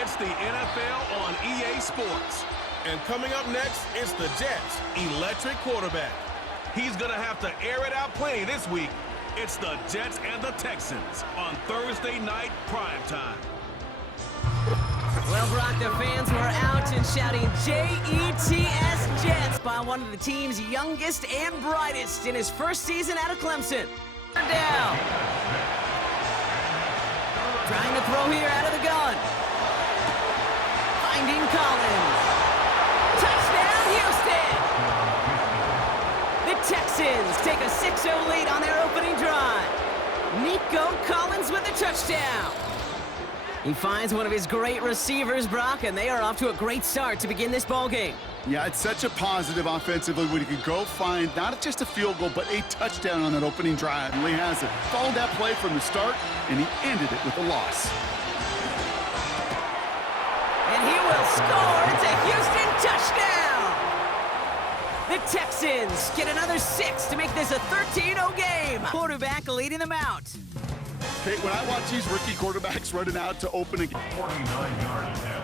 It's the NFL on EA Sports. And coming up next, it's the Jets' electric quarterback. He's going to have to air it out playing this week. It's the Jets and the Texans on Thursday night primetime. Well, Brock, the fans were out and shouting J-E-T-S Jets by one of the team's youngest and brightest in his first season out of Clemson. Down. Trying to throw here out of the gun. Finding Collins. Touchdown, Houston! The Texans take a 6-0 lead on their opening drive. Nico Collins with the touchdown. He finds one of his great receivers, Brock, and they are off to a great start to begin this ballgame. Yeah, it's such a positive offensively when you can go find not just a field goal, but a touchdown on that opening drive. And Lee has it. Followed that play from the start, and he ended it with a loss. And he will score. It's a Houston touchdown. The Texans get another 6 to make this a 13-0 game. Quarterback leading them out. Okay, when I watch these rookie quarterbacks running out to open a game. 49 yards ahead.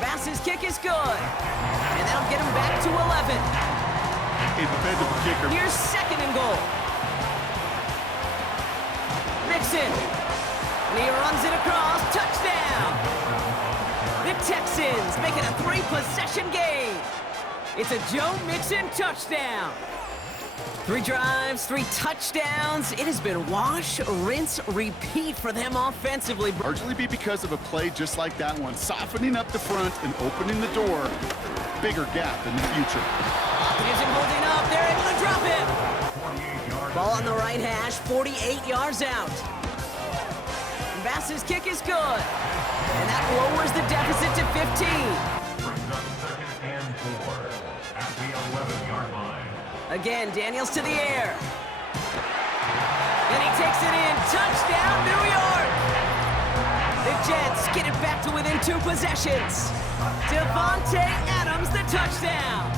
Bass's kick is good. And that'll get him back to 11. A dependable kicker. Here's second and goal. Mixon. And he runs it across. Touchdown. The Texans make it a 3-possession game. It's a Joe Mixon touchdown. 3 drives, 3 touchdowns. It has been wash, rinse, repeat for them offensively. Largely be because of a play just like that one, softening up the front and opening the door. Bigger gap in the future. Opposition holding up. They're able to drop it. Ball on the right hash, 48 yards out. Bass's kick is good. And that lowers the deficit to 15. Brings up 2nd and 4 at the 11-yard line. Again, Daniels to the air. And he takes it in. Touchdown, New York! The Jets get it back to within 2 possessions. Devontae Adams, the touchdown.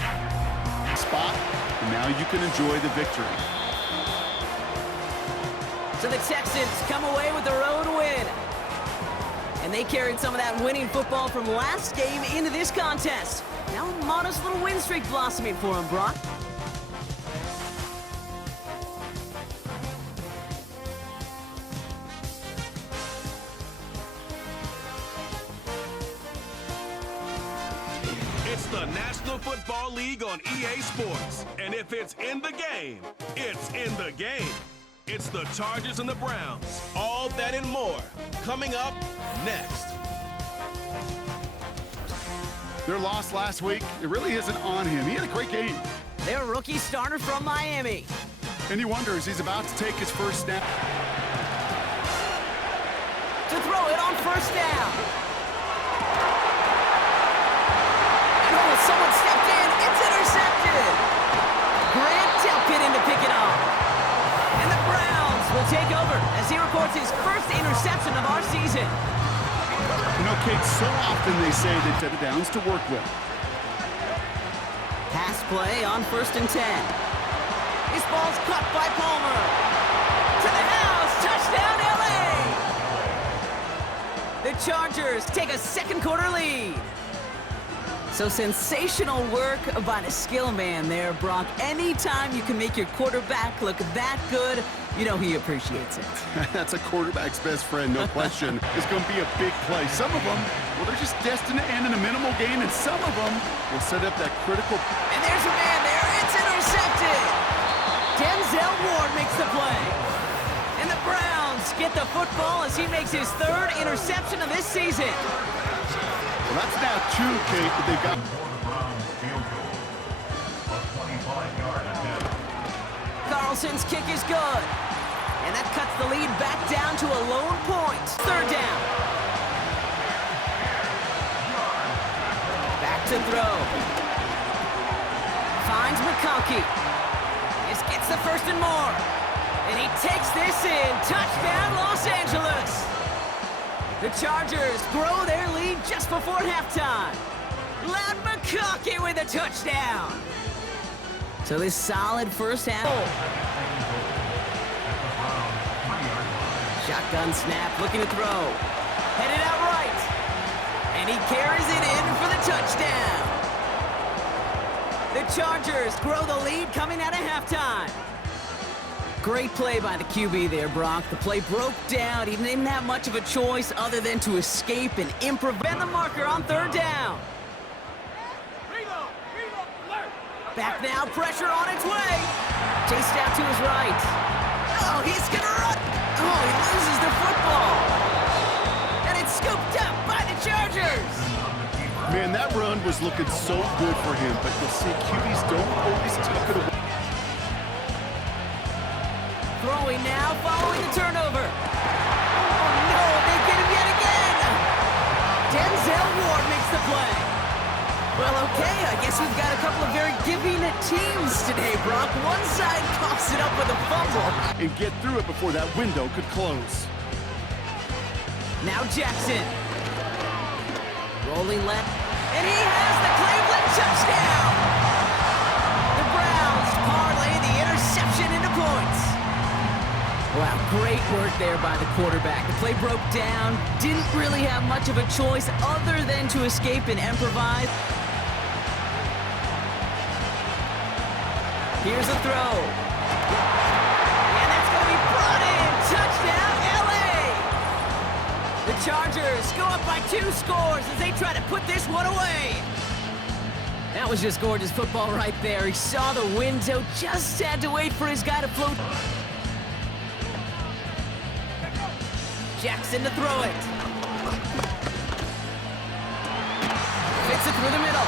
Spot, and now you can enjoy the victory. So the Texans come away with the road win. And they carried some of that winning football from last game into this contest. Now a modest little win streak blossoming for him, Brock. It's the National Football League on EA Sports. And if it's in the game, it's in the game. It's the Chargers and the Browns. All that and more coming up next. Their loss last week, it really isn't on him. He had a great game. Their rookie starter from Miami. And you wonder as he's about to take his first snap. To throw it on first down. Someone stepped in. It's intercepted. Grant Delpit in to pick it up. And the Browns will take over as he records his first interception of our season. You know, Kate, so often they say that set downs to work with. Pass play on 1st and 10. This ball's caught by Palmer. To the house. Touchdown, L.A. The Chargers take a second-quarter lead. So sensational work by the skill man there, Brock. Anytime you can make your quarterback look that good, you know he appreciates it. That's a quarterback's best friend, no question. It's going to be a big play. Some of them, well, they're just destined to end in a minimal gain, and some of them will set up that critical. And there's a man there. It's intercepted. Denzel Ward makes the play. And the Browns get the football as he makes his 3rd interception of this season. Well, that's now 2, Kate, that they've got. Carlson's kick is good. And that cuts the lead back down to a lone point. 3rd down. Back to throw. Finds McConkey. This gets the 1st and more. And he takes this in. Touchdown, Los Angeles. The Chargers grow their lead just before halftime. Loud McConkey with a touchdown. So this solid first half. Shotgun snap, looking to throw. Headed out right. And he carries it in for the touchdown. The Chargers grow the lead coming out of halftime. Great play by the QB there, Brock. The play broke down. He didn't have much of a choice other than to escape and improvise. And the marker on third down. Back now, pressure on its way. Chased out to his right. Oh, he's gonna run. Oh, he loses the football. And it's scooped up by the Chargers. Man, that run was looking so good for him, but you'll see QBs don't always tuck it away. Throwing now, following the turnover. Oh, no, they get him yet again. Denzel Ward makes the play. Well, okay, I guess we've got a couple of very giving teams today, Brock. One side coughs it up with a fumble. And get through it before that window could close. Now Jackson. Rolling left. And he has the Cleveland touchdown. The Browns parlay the interception into points. Wow, great work there by the quarterback. The play broke down. Didn't really have much of a choice other than to escape and improvise. Here's a throw. And that's going to be brought in. Touchdown, LA! The Chargers go up by 2 scores as they try to put this one away. That was just gorgeous football right there. He saw the window, just had to wait for his guy to float. Jackson to throw it. Fits it through the middle.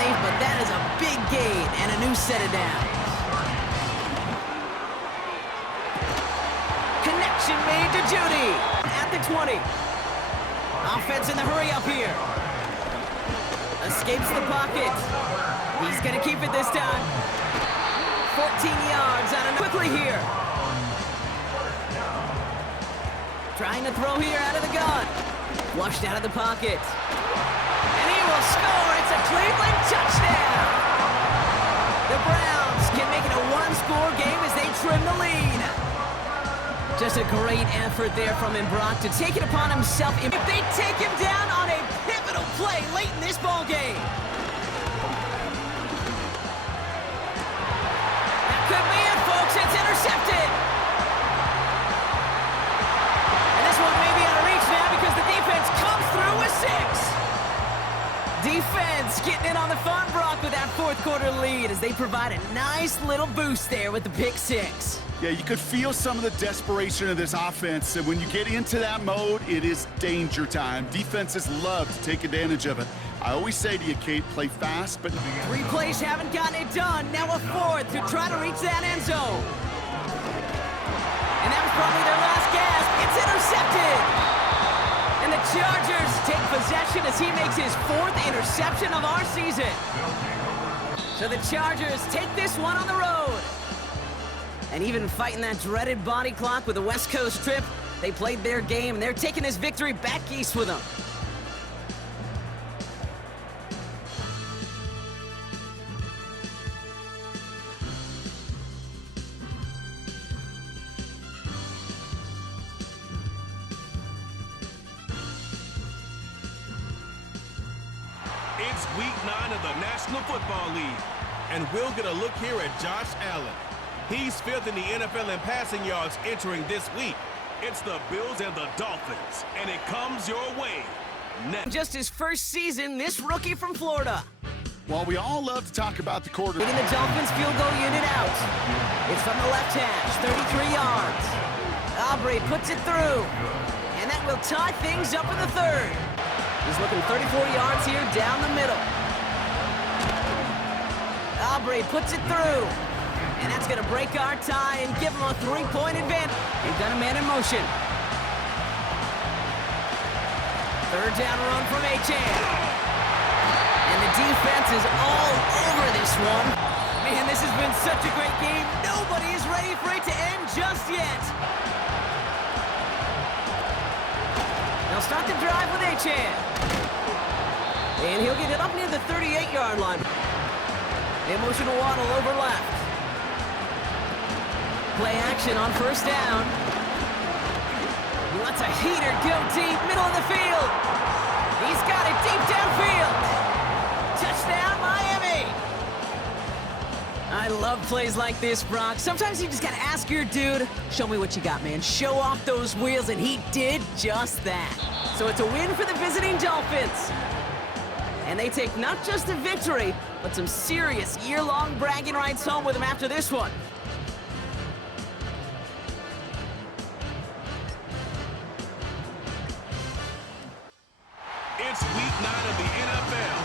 But that is a big gain and a new set of downs. Connection made to Judy at the 20. Offense in the hurry up here. Escapes the pocket. He's going to keep it this time. 14 yards on quickly here. Trying to throw here out of the gun. Flushed out of the pocket. And he will score. It's a Cleveland touchdown. The Browns can make it a one-score game as they trim the lead. Just a great effort there from him, Brock, to take it upon himself. If they take him down on a pivotal play late in this ball game. That could be it, folks. It's intercepted. And this one may be out of reach now because the defense comes through with 6. Defense getting in on the fun, Brock, with that fourth-quarter lead as they provide a nice little boost there with the pick 6. Yeah, you could feel some of the desperation of this offense, and when you get into that mode, it is danger time. Defenses love to take advantage of it. I always say to you, Kate, play fast, but 3 plays haven't gotten it done. Now a 4th to try to reach that end zone. And that was probably their last gasp. It's intercepted. And the Chargers take possession as he makes his 4th interception of our season. So the Chargers take this one on the road. And even fighting that dreaded body clock with the West Coast trip, they played their game, and they're taking this victory back east with them. It's week 9 of the National Football League, and we'll get a look here at Josh Allen. He's 5th in the NFL in passing yards entering this week. It's the Bills and the Dolphins, and it comes your way next. Just his first season, this rookie from Florida. while we all love to talk about the quarterback. Getting the Dolphins field goal unit out. It's from the left hash, 33 yards. Aubrey puts it through, and that will tie things up in the 3rd. He's looking 34 yards here down the middle. Aubrey puts it through. And that's going to break our tie and give them a 3-point advantage. They've got a man in motion. 3rd down run from Achane. And the defense is all over this one. Man, this has been such a great game. Nobody is ready for it to end just yet. They'll start the drive with Achane. And he'll get it up near the 38-yard line. In motion to Waddle over left. Play action on 1st down. Lets a heater go deep, middle of the field. He's got it deep downfield. Touchdown, Miami. I love plays like this, Brock. Sometimes you just gotta ask your dude, show me what you got, man. Show off those wheels, and he did just that. So it's a win for the visiting Dolphins. And they take not just a victory, but some serious year-long bragging rights home with them after this one. It's week 9 of the NFL,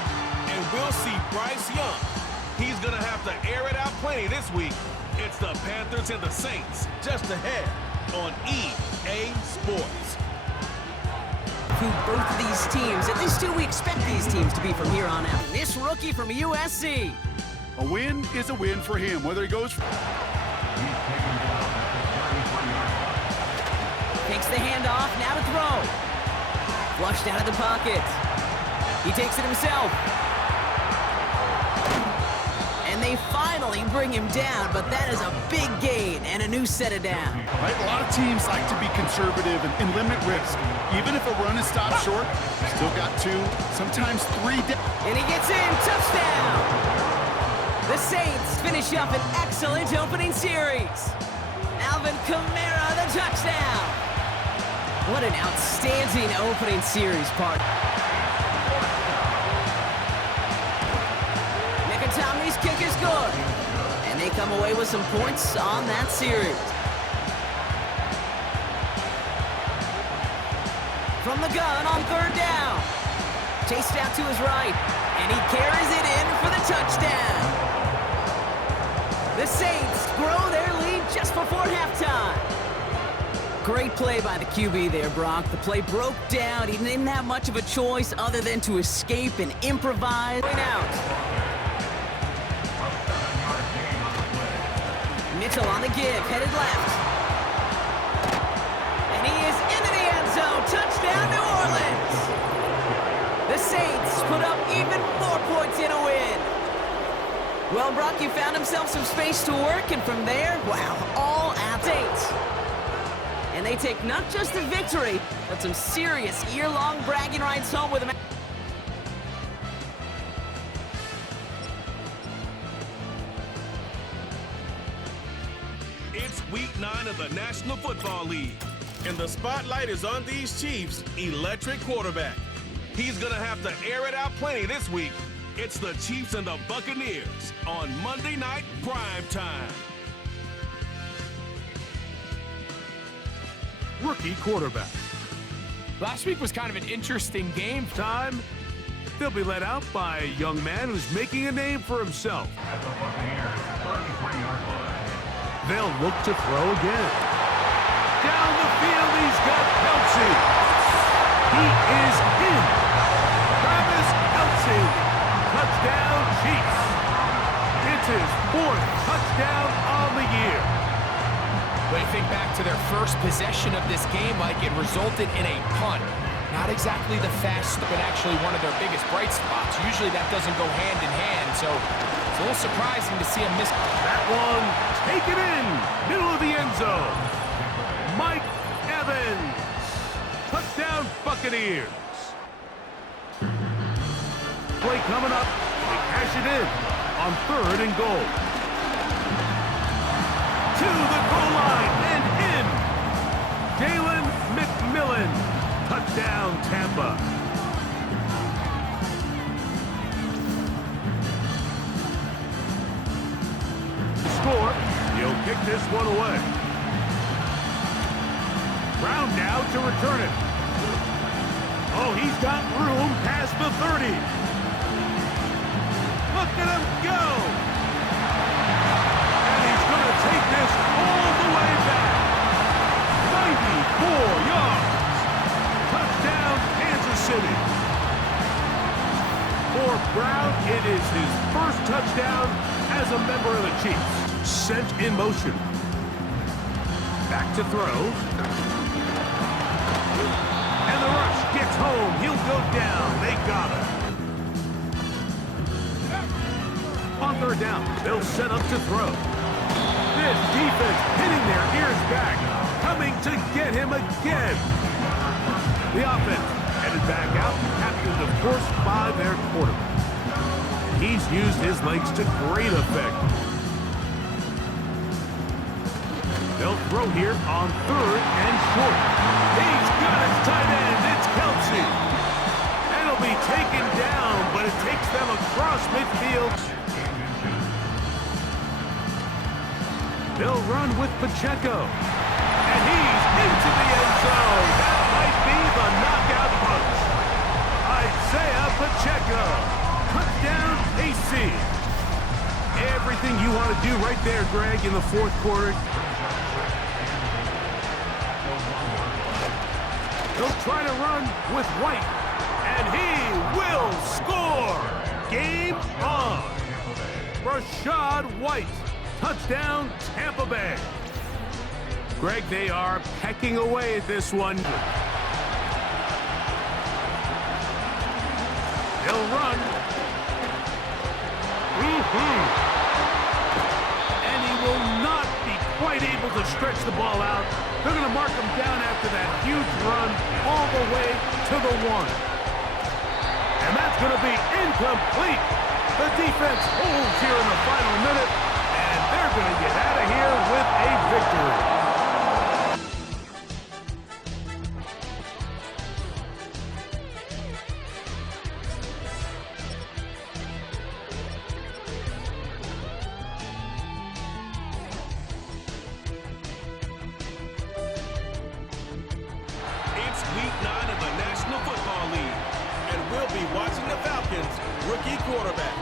and we'll see Bryce Young. He's going to have to air it out plenty this week. It's the Panthers and the Saints just ahead on EA Sports. Who both of these teams, at least who we expect these teams to be from here on out. This rookie from USC. A win is a win for him, whether he goes... Takes the handoff, now to throw. Flushed out of the pocket. He takes it himself. And they finally bring him down, but that is a big gain and a new set of down. Right? A lot of teams like to be conservative and limit risk. Even if a run is stopped short, still got 2, sometimes 3 down. And he gets in, touchdown! The Saints finish up an excellent opening series. Alvin Kamara, the touchdown! What an outstanding opening series, part. Tommy's kick is good. And they come away with some points on that series. From the gun on 3rd down. Chased out to his right. And he carries it in for the touchdown. The Saints grow their lead just before halftime. Great play by the QB there, Brock. The play broke down. He didn't have much of a choice other than to escape and improvise. Out. Mitchell on the give, headed left. And he is into the end zone. Touchdown, New Orleans. The Saints put up even more points in a win. Well, Brock, you found himself some space to work, and from there, wow, all at Saints. And they take not just a victory, but some serious year-long bragging rights home with them. It's week 9 of the National Football League, and the spotlight is on these Chiefs' electric quarterback. He's going to have to air it out plenty this week. It's the Chiefs and the Buccaneers on Monday Night Prime Time. Rookie quarterback. Last week was kind of an interesting game. Time, they'll be led out by a young man who's making a name for himself. At the Buccaneers 33-yard line. They'll look to throw again. Down the field, he's got Kelce. He is in. Travis Kelce. Touchdown, Chiefs. It's his 4th touchdown on the year. When you think back to their first possession of this game, Mike, it resulted in a punt. Not exactly the fast, but actually one of their biggest bright spots. Usually that doesn't go hand in hand, so it's a little surprising to see him miss. That one, taken in, middle of the end zone. Mike Evans. Touchdown, Buccaneers. Play coming up. They cash it in on 3rd and goal. To the goal line and in. Jalen McMillan. Touchdown, Tampa. To score, he'll kick this one away. Brown now to return it. Oh, he's got room past the 30. Look at him go. And he's going to take this all the way back. 94 yards. Touchdown, Kansas City. For Brown, it is his first touchdown as a member of the Chiefs. Sent in motion. Back to throw. And the rush gets home. He'll go down. They got him. On 3rd down, they'll set up to throw. This defense hitting their ears back. coming to get him again. The offense headed back out, captained, of course, by their quarterback. And he's used his legs to great effect. They'll throw here on 3rd and short. He's got his tight end. It's Kelsey. And he'll be taken down, but it takes them across midfield. They'll run with Pacheco. And he's into the end zone. That might be the knockout punch. Isaiah Pacheco. Touchdown, AC. Everything you want to do right there, Greg, in the 4th quarter. He'll try to run with White. And he will score. Game on. Rashad White. Touchdown, Tampa Bay. Greg, they are pecking away at this one. He'll run. And he will not be quite able to stretch the ball out. They're going to mark him down after that huge run all the way to the 1. And that's going to be incomplete. The defense holds here in the final minute, and they're going to get out of here with a victory. It's week 9 of the National Football League, and we'll be watching the Falcons' rookie quarterback.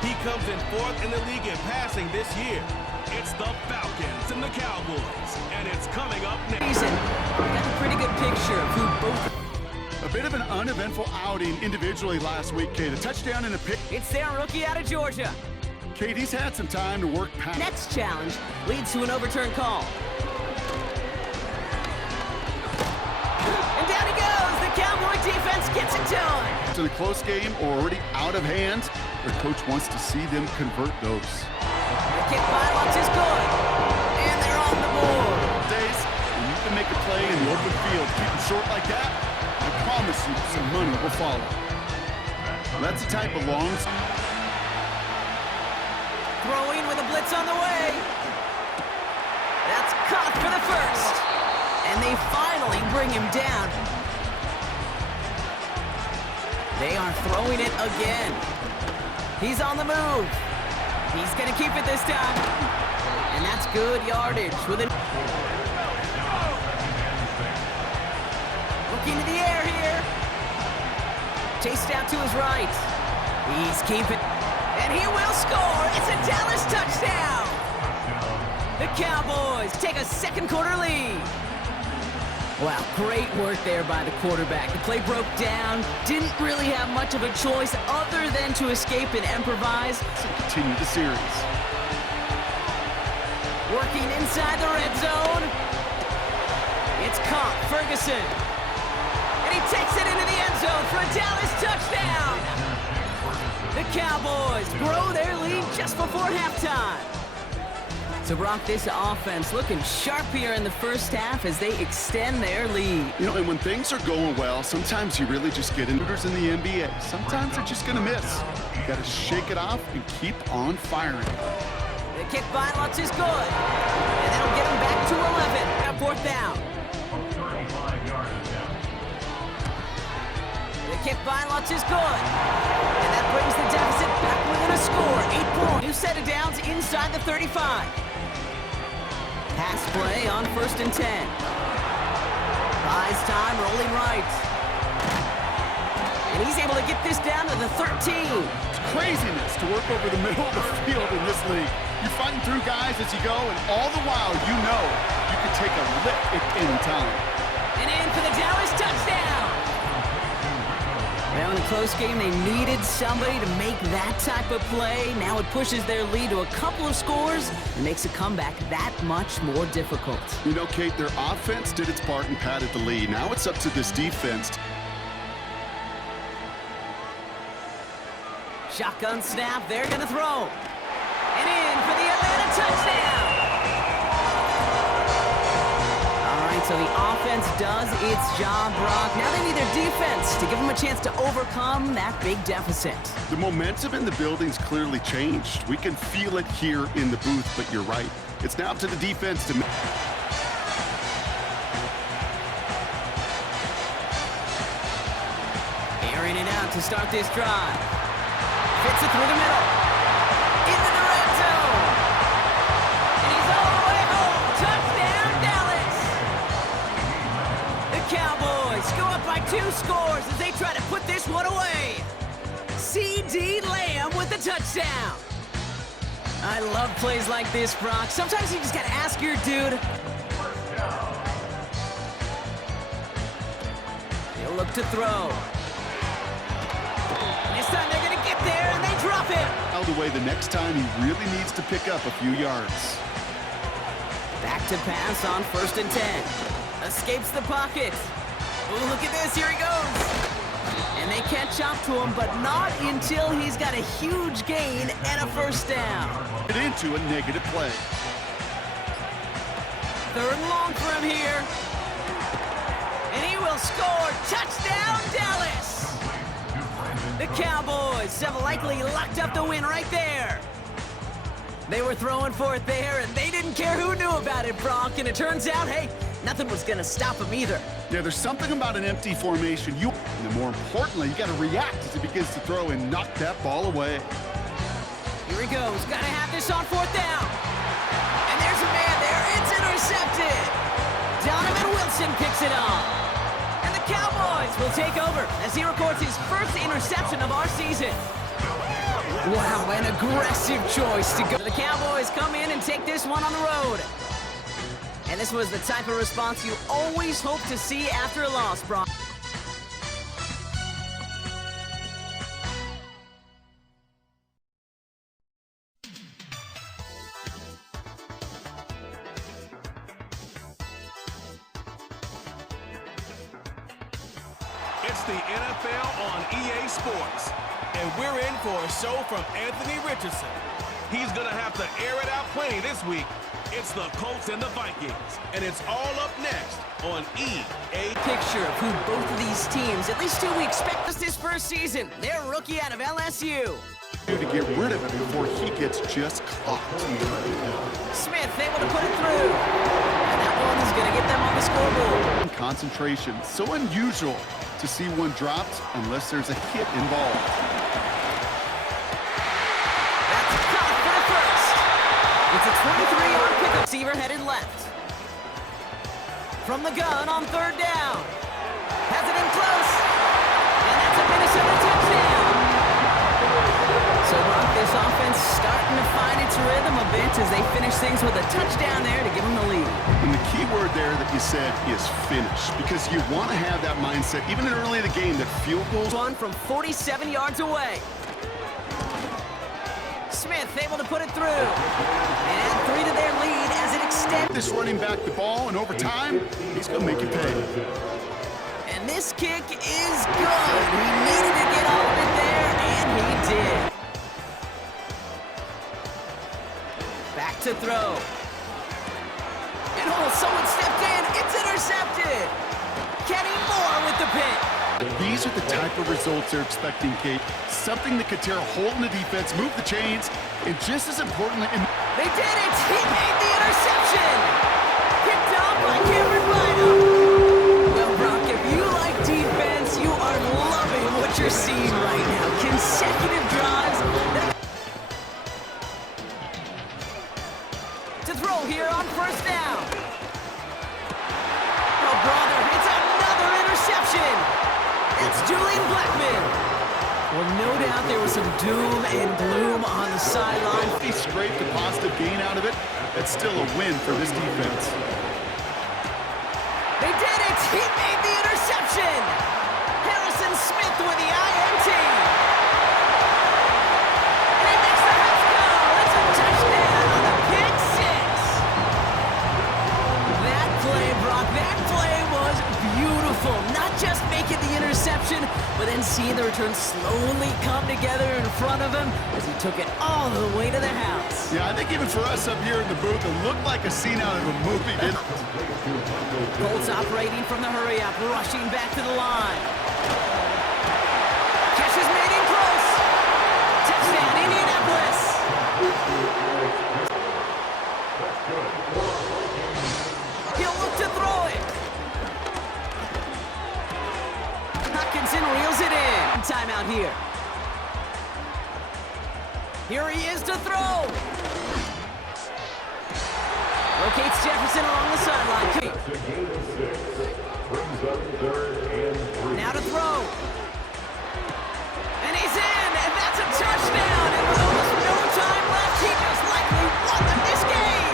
He comes in 4th in the league in passing this year. It's the Falcons and the Cowboys, and it's coming up next. Got a pretty good picture of who both. A bit of an uneventful outing individually last week, Kate. A touchdown and a pick. It's their rookie out of Georgia. Kate, he's had some time to work past. Next challenge leads to an overturned call. And down he goes. The Cowboy defense gets it done. It's in a close game or already out of hands. Their coach wants to see them convert those. The kick by Lutz is good. And they're on the board. Days, when you can make a play in the open field, keep them short like that, I promise you some money will follow. That's the type of long... Throwing with a blitz on the way. That's caught for the first. And they finally bring him down. They are throwing it again. He's on the move. He's going to keep it this time. And that's good yardage with it. Looking to the air here. Chased out to his right. He's keeping. And he will score. It's a Dallas touchdown. The Cowboys take a 2nd quarter lead. Wow, great work there by the quarterback. The play broke down. Didn't really have much of a choice other than to escape and improvise. So continue the series. Working inside the red zone. It's caught. Ferguson. And he takes it into the end zone for a Dallas touchdown. The Cowboys grow their lead just before halftime. So, Brock, this offense looking sharp here in the first half as they extend their lead. You know, and when things are going well, sometimes you really just get intruders in the NBA. Sometimes they're just going to miss. You got to shake it off and keep on firing. The kick by Lutz is good. And that'll get him back to 11. At 4th down. The kick by Lutz is good. And that brings the deficit back within a score. 8 points. New set of downs inside the 35. Pass play on 1st and 10. Buys time, rolling right. And he's able to get this down to the 13. It's craziness to work over the middle of the field in this league. You're fighting through guys as you go, and all the while you know you can take a lick at any time. And in for the Dallas touchdown. Now in a close game, they needed somebody to make that type of play. Now it pushes their lead to a couple of scores and makes a comeback that much more difficult. You know, Kate, their offense did its part and padded the lead. Now it's up to this defense. Shotgun snap, they're gonna throw. And in for the Atlanta touchdown. All So the offense does its job, Brock. Now they need their defense to give them a chance to overcome that big deficit. The momentum in the building's clearly changed. We can feel it here in the booth, but you're right. It's now up to the defense to... Airing it out to start this drive. Fits it through the middle. Into the red zone. And he's all the way home. Touchdown, Dallas. The Cowboys go up by 2 scores as they try to put this one away. C.D. Lamb with the touchdown. I love plays like this, Brock. Sometimes you just gotta ask your dude. He'll look to throw. This time they're gonna get there and they drop it. Held away the next time he really needs to pick up a few yards. Back to pass on 1st and 10. Escapes the pocket. Ooh, look at this, here he goes. And they catch up to him, but not until he's got a huge gain and a 1st down. Get into a negative play. 3rd and long for him here. And he will score. Touchdown, Dallas. The Cowboys have likely locked up the win right there. They were throwing for it there, and they didn't care who knew about it, Brock. And it turns out, hey, nothing was going to stop them either. Yeah, there's something about an empty formation. And more importantly, you got to react as he begins to throw and knock that ball away. Here he goes. Got to have this on 4th down. And there's a man there. It's intercepted. Donovan Wilson picks it up. And the Cowboys will take over as he records his 1st interception of our season. Wow, an aggressive choice to go. The Cowboys come in and take this one on the road. And this was the type of response you always hope to see after a loss, Brock. It's the NFL on EA Sports, and we're in for a show from Anthony Richardson. He's going to have to air it out playing this week. It's the Colts and the Vikings, and it's all up next on EA. Picture of who both of these teams, at least who we expect this 1st season. Their rookie out of LSU. To get rid of it before he gets just clocked. Smith able to put it through. And that one is going to get them on the scoreboard. Concentration, so unusual to see one dropped unless there's a hit involved. That's caught for the 1st. It's a 23-yard pick. Receiver headed left. From the gun on 3rd down. Has it in close. And that's a Minnesota touchdown. So, Brock, this offense starting to find its rhythm a bit as they finish things with a touchdown there to give them the lead. And the key word there that you said is finish, because you want to have that mindset, even early in the game, that field goals. One from 47 yards away. Smith able to put it through. And add 3 to their lead as it extends. This running back the ball, and over time, he's going to make it pay. And this kick is good. He needed to get all of it there, and he did. Back to throw. And someone stepped in. It's intercepted. Kenny Moore with the pick. These are the type of results they're expecting, Kate. Something that could tear a hole in the defense, move the chains, and just as importantly... They did it! He made the interception! Picked up by Cameron Bynum. Well, Brock, if you like defense, you are loving what you're seeing right now. Consecutive drives. To throw here on 1st down. Oh, brother, it's another interception. It's Julian Blackman. Well, no doubt there was some doom and gloom on the sideline. He scraped a positive gain out of it. That's still a win for this defense. They did it! He made the interception! Harrison Smith with the INT. And he makes the half goal. It's a touchdown on the pick 6. That play, Brock, that play was beautiful. Not just making the interception, but then seeing the return slowly come together in front of him as he took it all the way to the house. Yeah, I think even for us up here in the booth, it looked like a scene out of a movie, didn't it? Colts operating from the hurry-up, rushing back to the line. Catch is made in close. Touchdown, Indianapolis. He'll look to throw it. Hopkinson reels it in. Timeout here. Here he is to throw. Locates Jefferson along the sideline. Now to throw. And he's in, and that's a touchdown. And with almost no time left, he just likely won this game.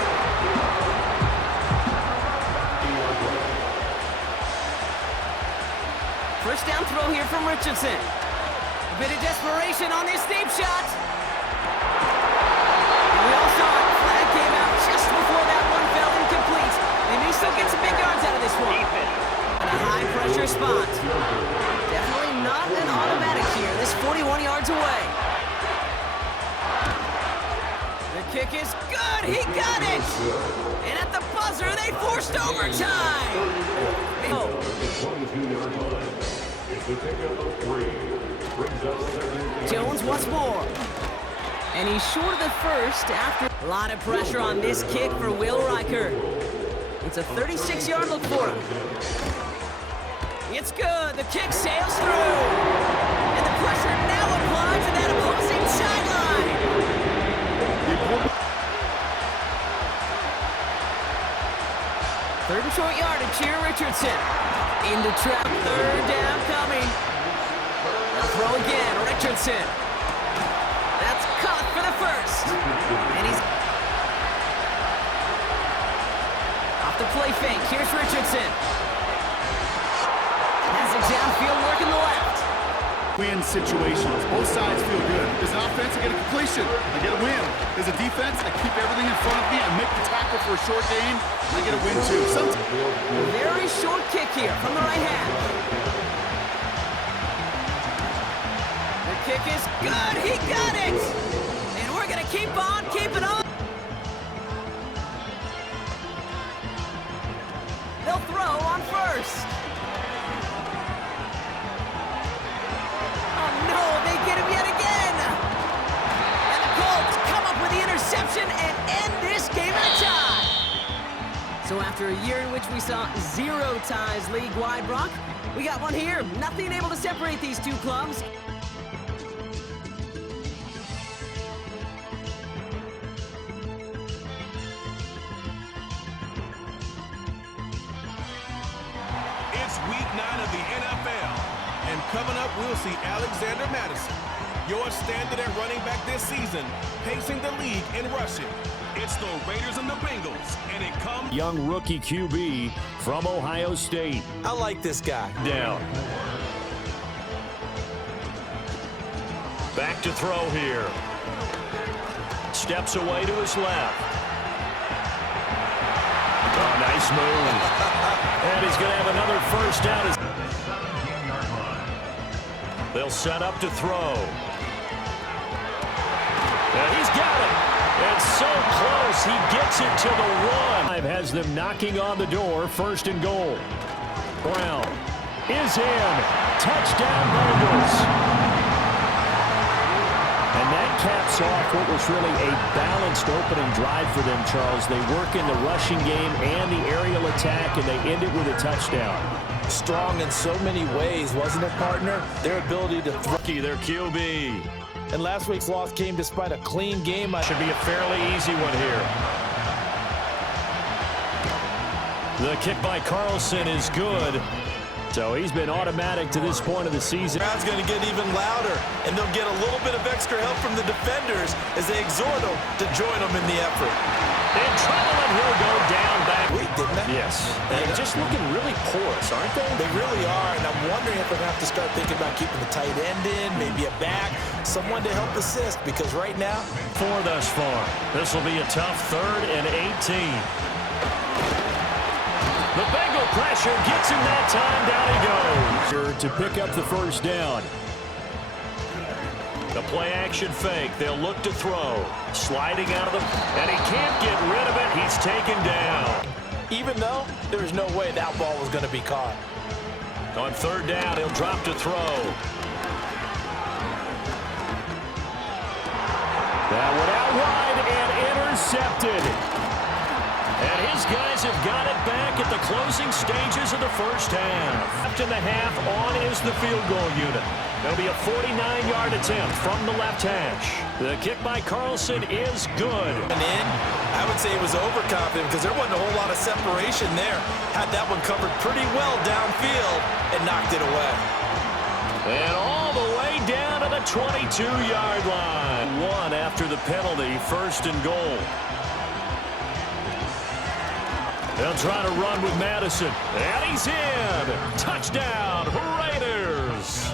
First down throw here from Richardson. A bit of desperation on this deep shot. And we all saw it. Flag came out just before that one fell incomplete. They may still get some big yards out of this one. And a high-pressure spot. Definitely not an automatic here. This 41 yards away. The kick is good. He got it. And at the buzzer, they forced overtime. Oh. Jones once more. And he's short of the first after a lot of pressure on this kick for Will Riker. It's a 36-yard look for him. It's good. The kick sails through. And the pressure now applied to that opposing sideline. Third and short yardage here, Richardson. Into trap, third down coming. Now throw again, Richardson. That's caught for the first. And he's off the play fake. Here's Richardson. Has it downfield, working the left. Win situations. Both sides feel good. As an offense, I get a completion. I get a win. As a defense, I keep everything in front of me. I make the tackle for a short gain. I get a win too. A very short kick here from the right hand. The kick is good. He got it. And we're going to keep on keeping on. They'll throw on first. Oh no, they get him yet again. And the Colts come up with the interception and end this game in a tie. So after a year in which we saw 0 ties league-wide, Brock, we got one here. Nothing able to separate these two clubs. It's week 9 of the NFL. And coming up, we'll see Alexander Madison, your standard at running back this season, pacing the league in rushing. It's the Raiders and the Bengals, and it comes... Young rookie QB from Ohio State. I like this guy. Down. Back to throw here. Steps away to his left. Oh, nice move. And he's going to have another first down. They'll set up to throw. And he's got it. It's so close. He gets it to the 1. Has them knocking on the door. First and goal. Brown is in. Touchdown, Bengals. And that caps off what was really a balanced opening drive for them, Charles. They work in the rushing game and the aerial attack, and they end it with a touchdown. Strong in so many ways, wasn't it, partner? Their ability to throw. Their QB. And last week's loss came despite a clean game. Should be a fairly easy one here. The kick by Carlson is good. So he's been automatic to this point of the season. The crowd's going to get even louder, and they'll get a little bit of extra help from the defenders as they exhort them to join them in the effort. In trouble, and he'll go down back. Weak, didn't they? Yes. And just looking really porous, aren't they? They really are, and I'm wondering if they're going to have to start thinking about keeping the tight end in, maybe a back, someone to help assist, because right now... 4 thus far. This will be a tough 3rd and 18. The Bengal pressure gets him that time. Down he goes to pick up the first down. The play-action fake. They'll look to throw. Sliding out of the... And he can't get rid of it. He's taken down. Even though there's no way that ball was going to be caught. On third down, he'll drop to throw. That one out wide and intercepted. And his guys have got it back at the closing stages of the first half. Left in the half, on is the field goal unit. There'll be a 49-yard attempt from the left hash. The kick by Carlson is good. And in, I would say he was overconfident because there wasn't a whole lot of separation there. Had that one covered pretty well downfield and knocked it away. And all the way down to the 22-yard line. One after the penalty, first and goal. They'll try to run with Madison. And he's in. Touchdown, Raiders.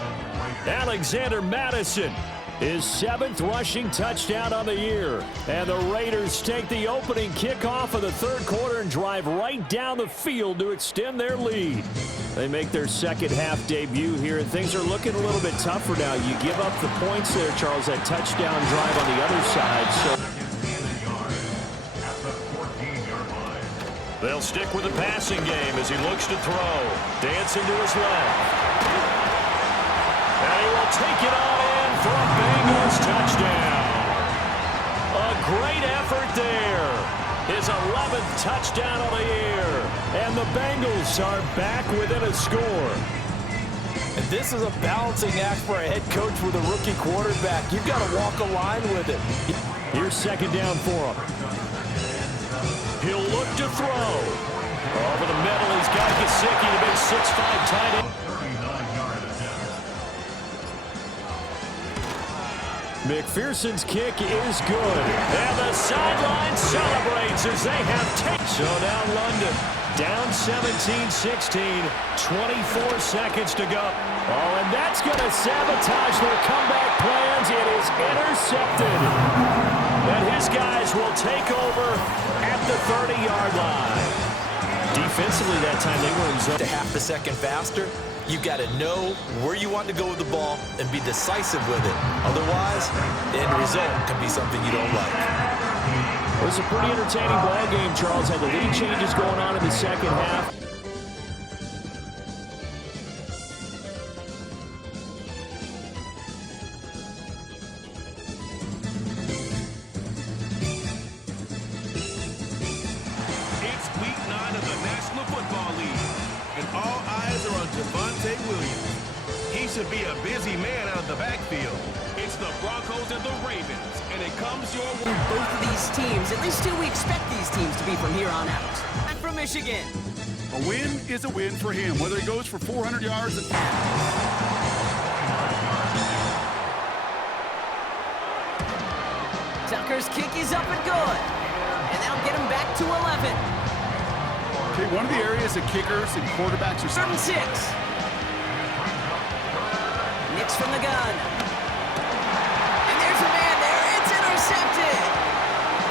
Alexander Madison, his 7th rushing touchdown on the year. And the Raiders take the opening kickoff of the third quarter and drive right down the field to extend their lead. They make their second half debut here, and things are looking a little bit tougher now. You give up the points there, Charles, that touchdown drive on the other side. So they'll stick with the passing game as he looks to throw. Dancing to his left. And he will take it on in for a Bengals touchdown. A great effort there. His 11th touchdown of the year. And the Bengals are back within a score. And this is a balancing act for a head coach with a rookie quarterback. You've got to walk a line with it. Here's second down for him. He'll look to throw. Over the middle, he's got Gesicki, the big 6'5" tight end. McPherson's kick is good. And the sideline celebrates as they have taken. So now London down 17-16, 24 seconds to go. Oh, and that's going to sabotage their comeback plans. It is intercepted. And his guys will take over at the 30-yard line. Defensively that time, they were in zone. To half a second faster, you got to know where you want to go with the ball and be decisive with it. Otherwise, the end result can be something you don't like. It was a pretty entertaining ball game, Charles. Had the lead changes going on in the second half. Should be a busy man out of the backfield. It's the Broncos and the Ravens, and it comes your way. Both of these teams, at least 2 we expect these teams to be from here on out. And from Michigan. A win is a win for him, whether he goes for 400 yards. Tucker's kick is up and good. And that'll get him back to 11. Okay, one of the areas that kickers and quarterbacks are... 3rd and 6. Nix from the gun. And there's a man there. It's intercepted.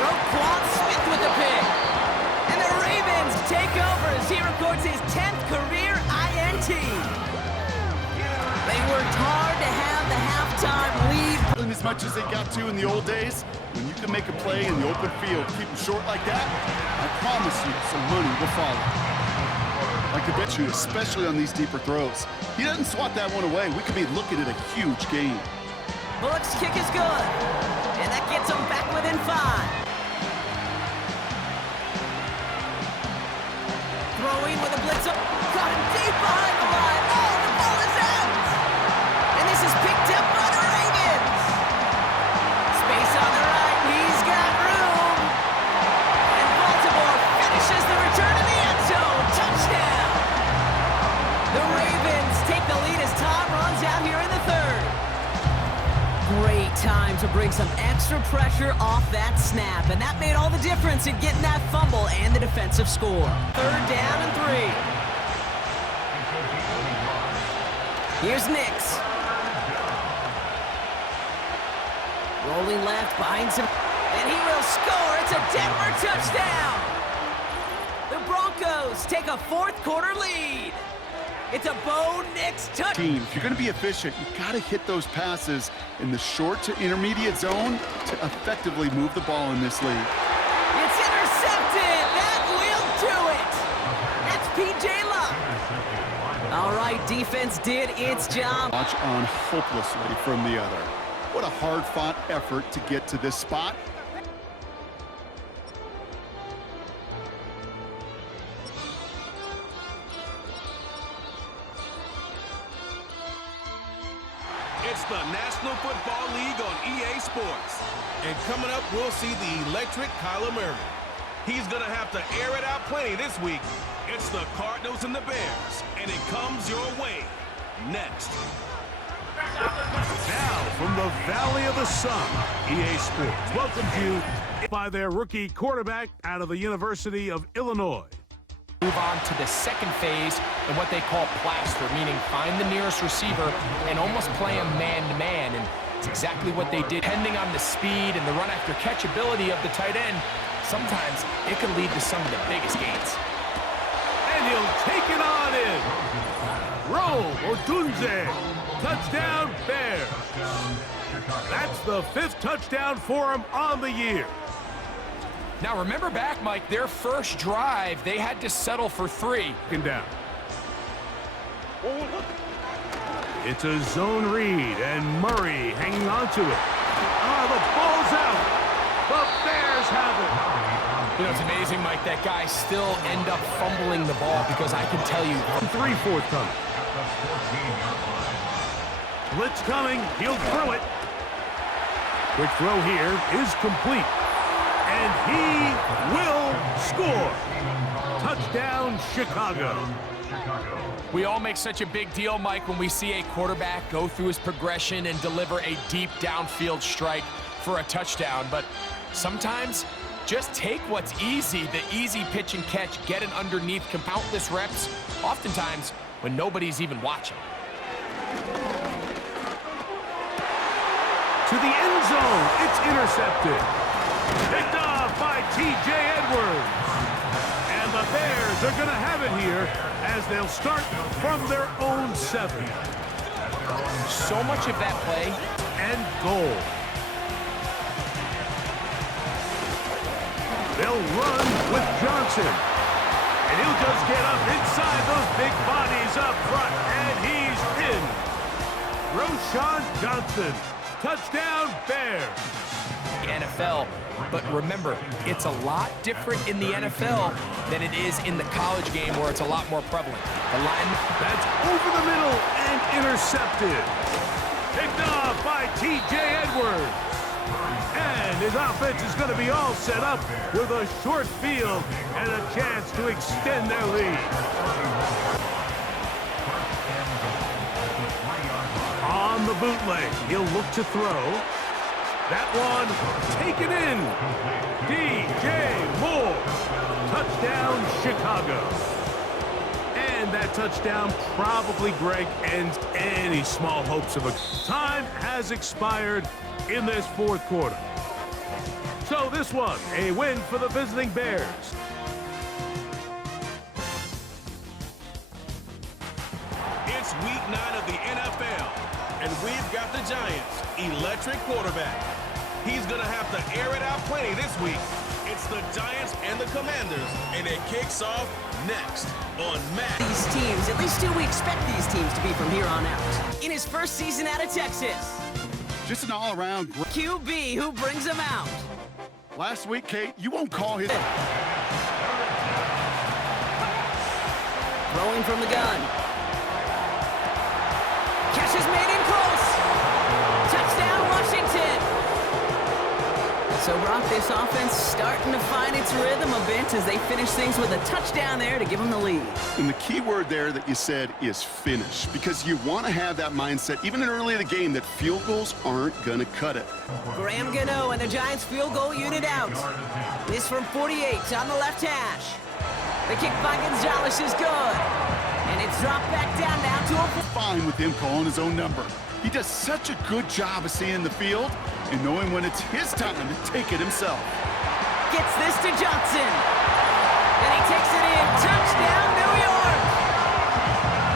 Roquan Smith with the pick. And the Ravens take over as he records his 10th career INT. They worked hard to have the halftime lead. As much as they got to in the old days, when you can make a play in the open field, keep them short like that, I promise you some money will follow. I could bet you, especially on these deeper throws. He doesn't swat that one away. We could be looking at a huge game. Bullock's kick is good. And that gets him back within 5. Throwing with a blitz up. Got him deep behind the line. Oh, the ball is out. And this is picked up by the Ravens. Space on the right. He's got room. And Baltimore finishes the return to the end zone. Touchdown. The Ravens take the lead as time runs out here in the 3rd. Great time to bring some extra pressure off that snap, and that made all the difference in getting that fumble and the defensive score. 3rd down and 3. Here's Nix. Rolling left, behind him, and he will score. It's a Denver touchdown. The Broncos take a 4th quarter lead. It's a Bo Nix touch. Team, if you're going to be efficient, you got to hit those passes in the short to intermediate zone to effectively move the ball in this league. It's intercepted. That will do it. That's P.J. Luck. All right, defense did its job. Watch on hopelessly from the other. What a hard-fought effort to get to this spot. It's the National Football League on EA Sports. And coming up, we'll see the electric Kyler Murray. He's going to have to air it out plenty this week. It's the Cardinals and the Bears, and it comes your way next. Now, from the Valley of the Sun, EA Sports welcomes you by their rookie quarterback out of the University of Illinois. Move on to the second phase in what they call plaster, meaning find the nearest receiver and almost play him man-to-man. And it's exactly what they did. Depending on the speed and the run-after-catch ability of the tight end, sometimes it can lead to some of the biggest gains. And he'll take it on in. Rome Odunze. Touchdown, Bears. That's the 5th touchdown for him on the year. Now, remember back, Mike, their first drive, they had to settle for 3. Down. It's a zone read, and Murray hanging on to it. The ball's out. The Bears have it. You know, it's amazing, Mike, that guys still end up fumbling the ball because I can tell you. 3-4 coming. Blitz coming. He'll throw it. Quick throw here is complete. And he will score. Touchdown, Chicago. We all make such a big deal, Mike, when we see a quarterback go through his progression and deliver a deep downfield strike for a touchdown. But sometimes, just take what's easy, the easy pitch and catch, get it underneath countless reps, oftentimes when nobody's even watching. To the end zone, it's intercepted. Picked off by T.J. Edwards. And the Bears are going to have it here as they'll start from their own 7. So much of that play. And goal. They'll run with Johnson. And he'll just get up inside those big bodies up front. And he's in. Roshan Johnson. Touchdown, Bears. NFL, but remember, it's a lot different in the NFL than it is in the college game where it's a lot more prevalent. The line that's over the middle and intercepted. Picked off by T.J. Edwards. And his offense is going to be all set up with a short field and a chance to extend their lead. On the bootleg, he'll look to throw. That one taken in. D.J. Moore. Touchdown, Chicago. And that touchdown probably, Greg, ends any small hopes of a... Time has expired in this 4th quarter. So this one, a win for the visiting Bears. It's week 9 of the NFL, and we've got the Giants' electric quarterback. He's going to have to air it out plenty this week. It's the Giants and the Commanders, and it kicks off next on Madden. These teams, at least do we expect these teams to be from here on out. In his first season out of Texas. Just an all-around great QB who brings them out. Last week, Kate, you won't call his... Throwing from the gun. Catch is made in close. Touchdown, Washington. So, Brock, this offense starting to find its rhythm a bit as they finish things with a touchdown there to give them the lead. And the key word there that you said is finish, because you want to have that mindset, even in early in the game, that field goals aren't going to cut it. Graham Gano and the Giants field goal unit out. This from 48 on the left hash. The kick by Gonzalez is good. And it's dropped back down now to a... Fine with him calling his own number. He does such a good job of seeing the field and knowing when it's his time to take it himself. Gets this to Johnson. And he takes it in. Touchdown, New York!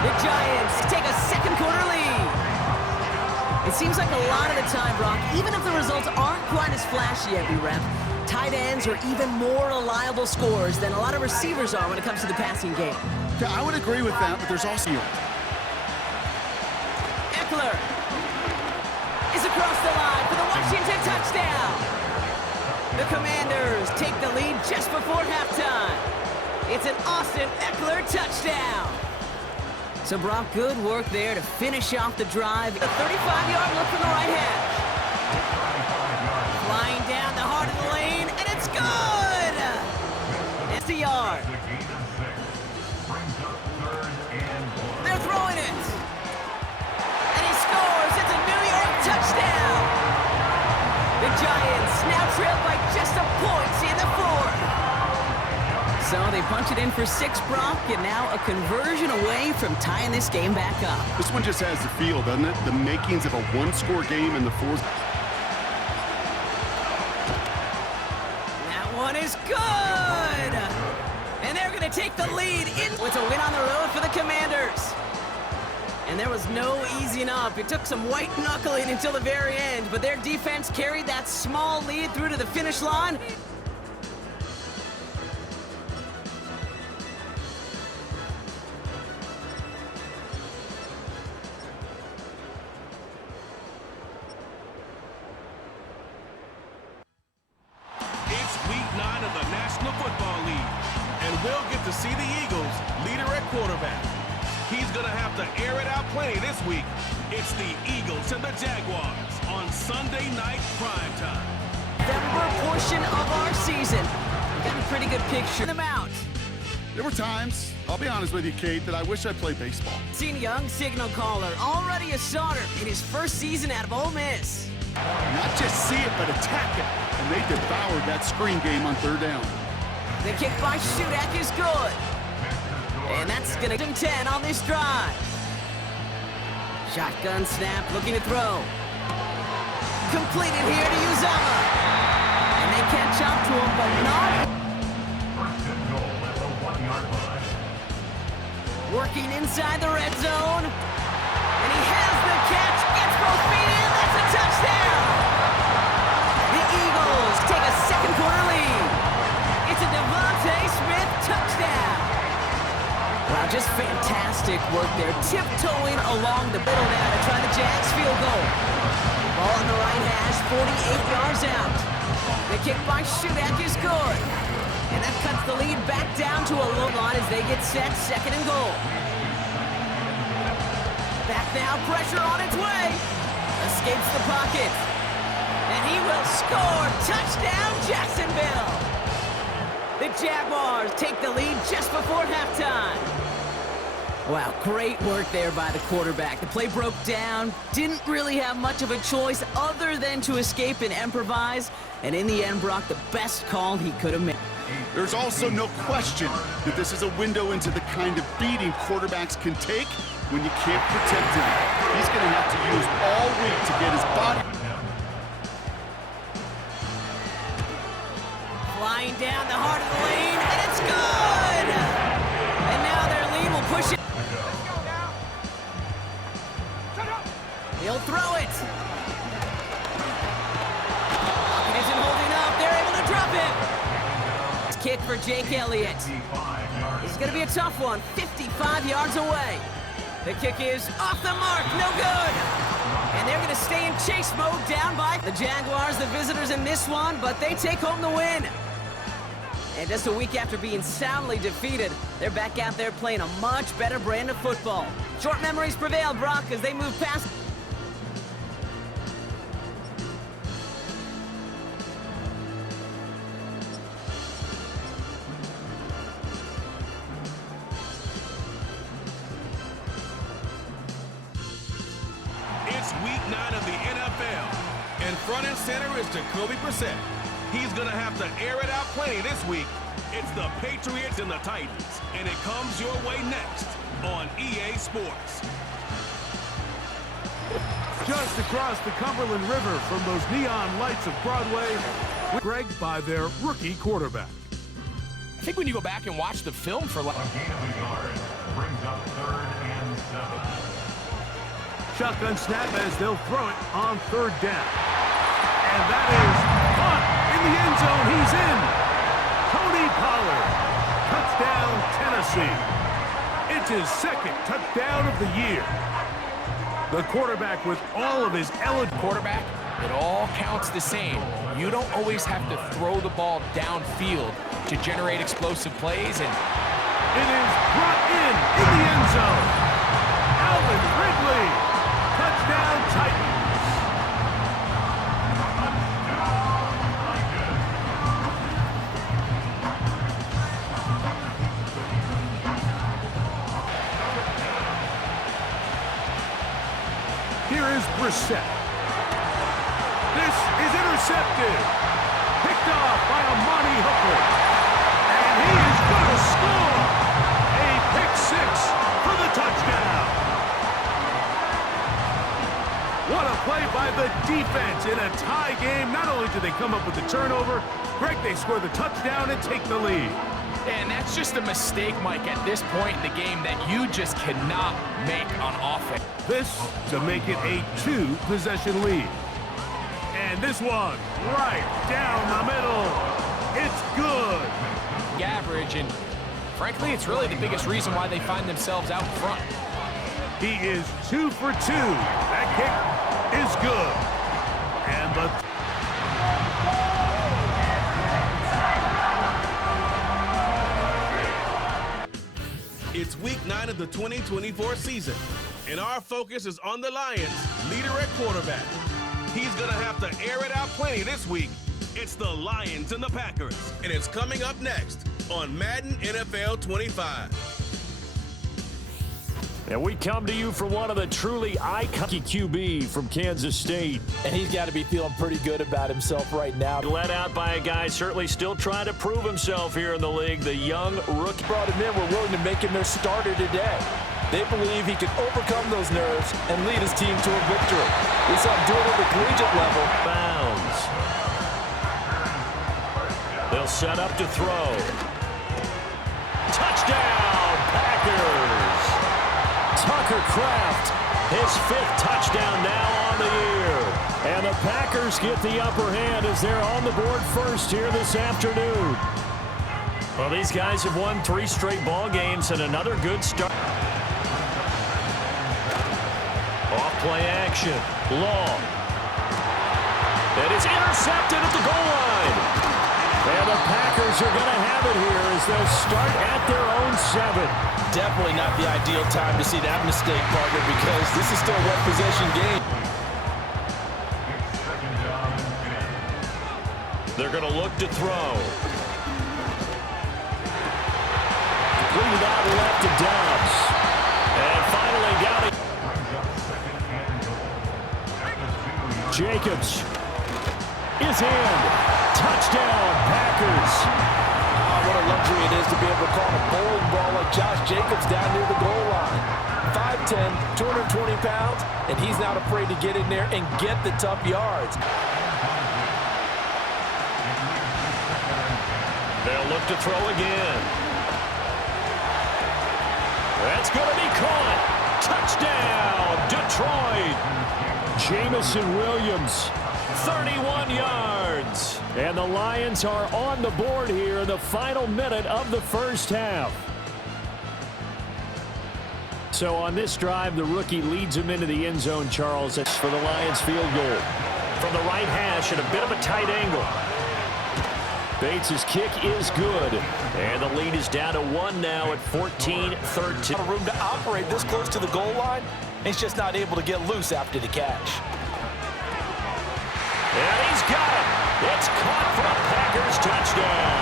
The seems like a lot of the time, Brock, even if the results aren't quite as flashy every rep, tight ends are even more reliable scorers than a lot of receivers are when it comes to the passing game. Yeah, I would agree with that, but there's also... Eckler is across the line for the Washington touchdown. The Commanders take the lead just before halftime. It's an Austin Eckler touchdown. So Brock, good work there to finish off the drive. A 35-yard look from the right hash. Flying down the heart of the lane, and it's good! It's the yard. They're throwing it. And he scores. It's a New York touchdown. The Giants now trail by just a point in the fourth. So they punch it in for 6, Brock, and now a conversion away from tying this game back up. This one just has the feel, doesn't it? The makings of a one-score game in the fourth. That one is good! And they're going to take the lead. It's a win on the road for the Commanders. And there was no easing up. It took some white knuckling until the very end, but their defense carried that small lead through to the finish line. It's week 9 of the National Football League, and we'll get to see the Eagles leader at quarterback. He's going to have to air it out plenty this week. It's the Eagles and the Jaguars on Sunday night primetime. November portion of our season. Got a pretty good picture. Them out. There were times, I'll be honest with you, Kate, that I wish I played baseball. Seen young signal caller, already a starter in his first season out of Ole Miss. Not just see it, but attack it. And they devoured that screen game on third down. The kick by Shudak is good. And that's going to 10 on this drive. Shotgun snap, looking to throw. Completed here to Uzama. And they catch up to him, but not. First and goal at the 1-yard line. Working inside the red zone. And he has the catch. Gets both feet in. That's a touchdown. The Eagles take a second quarter lead. It's a Devontae Smith touchdown. Wow, just fantastic work there. Tiptoeing along the middle now to try the Jags field goal. Ball on the right hash, 48 yards out. The kick by Shudak is good. And that cuts the lead back down to a low line as they get set, second and goal. Back now, pressure on its way. Escapes the pocket. And he will score. Touchdown, Jacksonville. The Jaguars take the lead just before halftime. Wow, great work there by the quarterback. The play broke down, didn't really have much of a choice other than to escape and improvise, and in the end, Brock, the best call he could have made. There's also no question that this is a window into the kind of beating quarterbacks can take when you can't protect him. He's going to have to use all week to get his body. Flying down the heart of the lane, and it's good! And now their lead will push it. He'll throw it. Pocket isn't holding up. They're able to drop it. Kick for Jake Elliott. This is going to be a tough one. 55 yards away. The kick is off the mark. No good. And they're going to stay in chase mode down by the Jaguars, the visitors in this one, but they take home the win. And just a week after being soundly defeated, they're back out there playing a much better brand of football. Short memories prevail, Brock, as they move past. It's week 9 of the NFL, and front and center is Jacoby Brissett. He's going to have to air it out plenty this week. It's the Patriots and the Titans, and it comes your way next on EA Sports. Just across the Cumberland River from those neon lights of Broadway, Greg by their rookie quarterback. I think when you go back and watch the film for A gain of a yard brings up 3rd and 7. shotgun snap as they'll throw it on 3rd down. And that is caught in the end zone. He's in. Tony Pollard. Touchdown, Tennessee. It's his 2nd touchdown of the year. The quarterback with all of his Quarterback, it all counts the same. You don't always have to throw the ball downfield to generate explosive plays, and it is brought in the end zone. Alvin Ridley. Touchdown, Titans. Here is Brissett. This is intercepted. Picked off by Amani Hooker. And he is going to score. A pick 6 for the touchdown. What a play by the defense in a tie game. Not only did they come up with the turnover, Greg, they score the touchdown and take the lead. And that's just a mistake, Mike, at this point in the game that you just cannot make on offense. This to make it a 2-possession lead. And this one right down the middle. It's good. Average, and frankly, it's really the biggest reason why they find themselves out front. He is 2 for 2. That kick is good. And the It's week 9 of the 2024 season, and our focus is on the Lions' leader at quarterback. He's going to have to air it out plenty this week. It's the Lions and the Packers, and it's coming up next on Madden NFL 25. And we come to you from one of the truly iconic QB from Kansas State. And he's got to be feeling pretty good about himself right now. Led out by a guy certainly still trying to prove himself here in the league, the young rookie. Brought him in, were willing to make him their starter today. They believe he can overcome those nerves and lead his team to a victory. We saw him do it at the collegiate level. Bounds. They'll set up to throw. Touchdown, Packers! Tucker Kraft, his 5th touchdown now on the year. And the Packers get the upper hand as they're on the board first here this afternoon. Well, these guys have won 3 straight ball games and another good start. Off play action. Long. And it's intercepted at the goal line. And the Packers are going to have it here as they'll start at their own 7. Definitely not the ideal time to see that mistake, partner, because this is still a one-possession game. They're going to look to throw. Completed out left to Dobbs. And finally got it. Jacobs is in. Touchdown, Packers. What a luxury it is to be able to call a bowling ball like Josh Jacobs down near the goal line. 5'10", 220 pounds, and he's not afraid to get in there and get the tough yards. They'll look to throw again. That's going to be caught. Touchdown, Detroit. Jamison Williams, 31 yards. And the Lions are on the board here in the final minute of the first half. So on this drive, the rookie leads him into the end zone, Charles. That's for the Lions field goal. From the right hash at a bit of a tight angle. Bates' kick is good. And the lead is down to 1 now at 14-13. Room to operate this close to the goal line. He's just not able to get loose after the catch. And he's got it. It's caught for a Packers touchdown.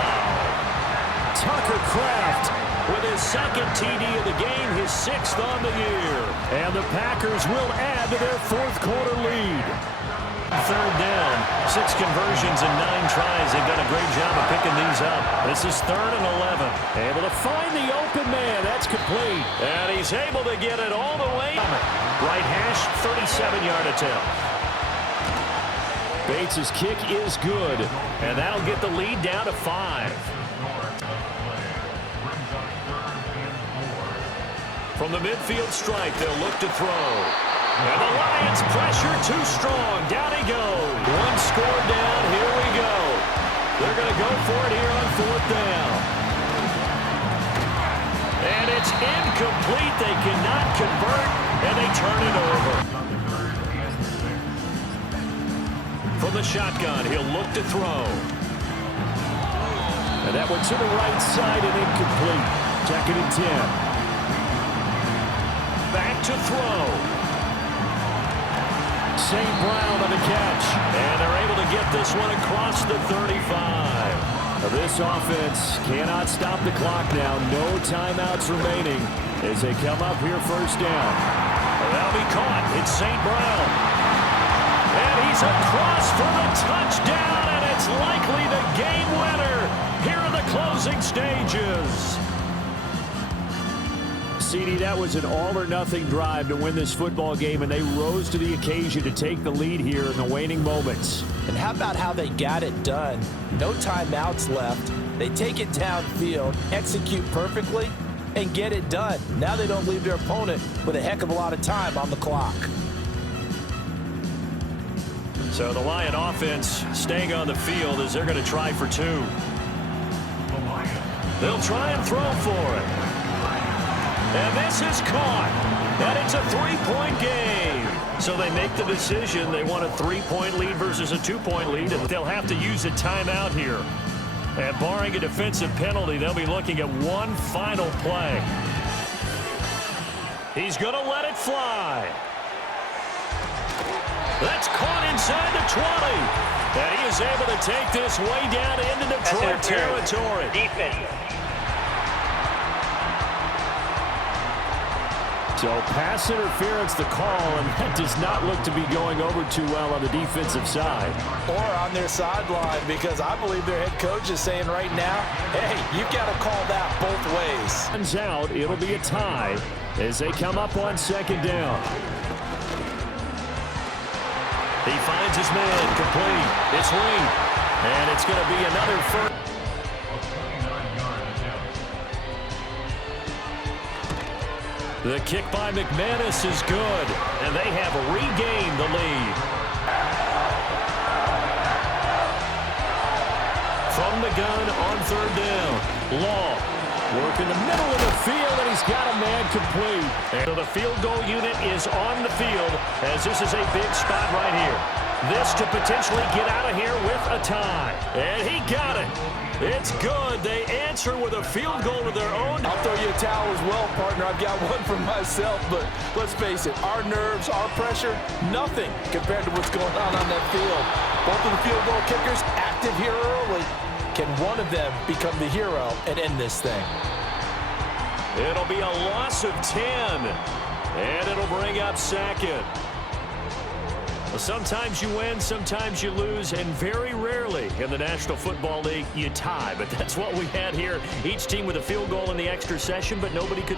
Tucker Kraft with his 2nd TD of the game, his 6th on the year. And the Packers will add to their 4th quarter lead. 3rd down, 6 conversions and 9 tries. They've done a great job of picking these up. This is 3rd and 11. Able to find the open man. That's complete. And he's able to get it all the way. Right hash, 37-yard attempt. Bates' kick is good, and that'll get the lead down to 5. From the midfield stripe, they'll look to throw. And the Lions pressure too strong. Down he goes. One score down. Here we go. They're going to go for it here on 4th down. And it's incomplete. They cannot convert, and they turn it over. From the shotgun, he'll look to throw. And that one to the right side and incomplete. 2nd and 10. Back to throw. St. Brown on the catch. And they're able to get this one across the 35. This offense cannot stop the clock now. No timeouts remaining as they come up here 1st down. That'll be caught. It's St. Brown. And he's across for the touchdown, and it's likely the game winner here in the closing stages. CD, that was an all-or-nothing drive to win this football game, and they rose to the occasion to take the lead here in the waning moments. And how about how they got it done? No timeouts left. They take it downfield, execute perfectly, and get it done. Now they don't leave their opponent with a heck of a lot of time on the clock. So the Lion offense staying on the field as they're going to try for 2. They'll try and throw for it. And this is caught. And it's a 3-point game. So they make the decision. They want a 3-point lead versus a 2-point lead, and they'll have to use a timeout here. And barring a defensive penalty, they'll be looking at one final play. He's going to let it fly. That's caught inside the 20. And he is able to take this way down into Detroit territory. Defense. So pass interference the call, and that does not look to be going over too well on the defensive side. Or on their sideline, because I believe their head coach is saying right now, hey, you've got to call that both ways. Comes out, it'll be a tie as they come up on 2nd down. He finds his man complete. It's Reed, and it's going to be another first. The kick by McManus is good, and they have regained the lead. From the gun on 3rd down, Law work in the middle of the field, and he's got a man complete. And so the field goal unit is on the field as this is a big spot right here. This to potentially get out of here with a tie. And he got it. It's good. They answer with a field goal of their own. I'll throw you a towel as well, partner. I've got one for myself, but let's face it, our nerves, our pressure, nothing compared to what's going on that field. Both of the field goal kickers active here early. Can one of them become the hero and end this thing? It'll be a loss of 10, and it'll bring up 2nd. Sometimes you win, sometimes you lose, and very rarely in the National Football League you tie. But that's what we had here. Each team with a field goal in the extra session, but nobody could...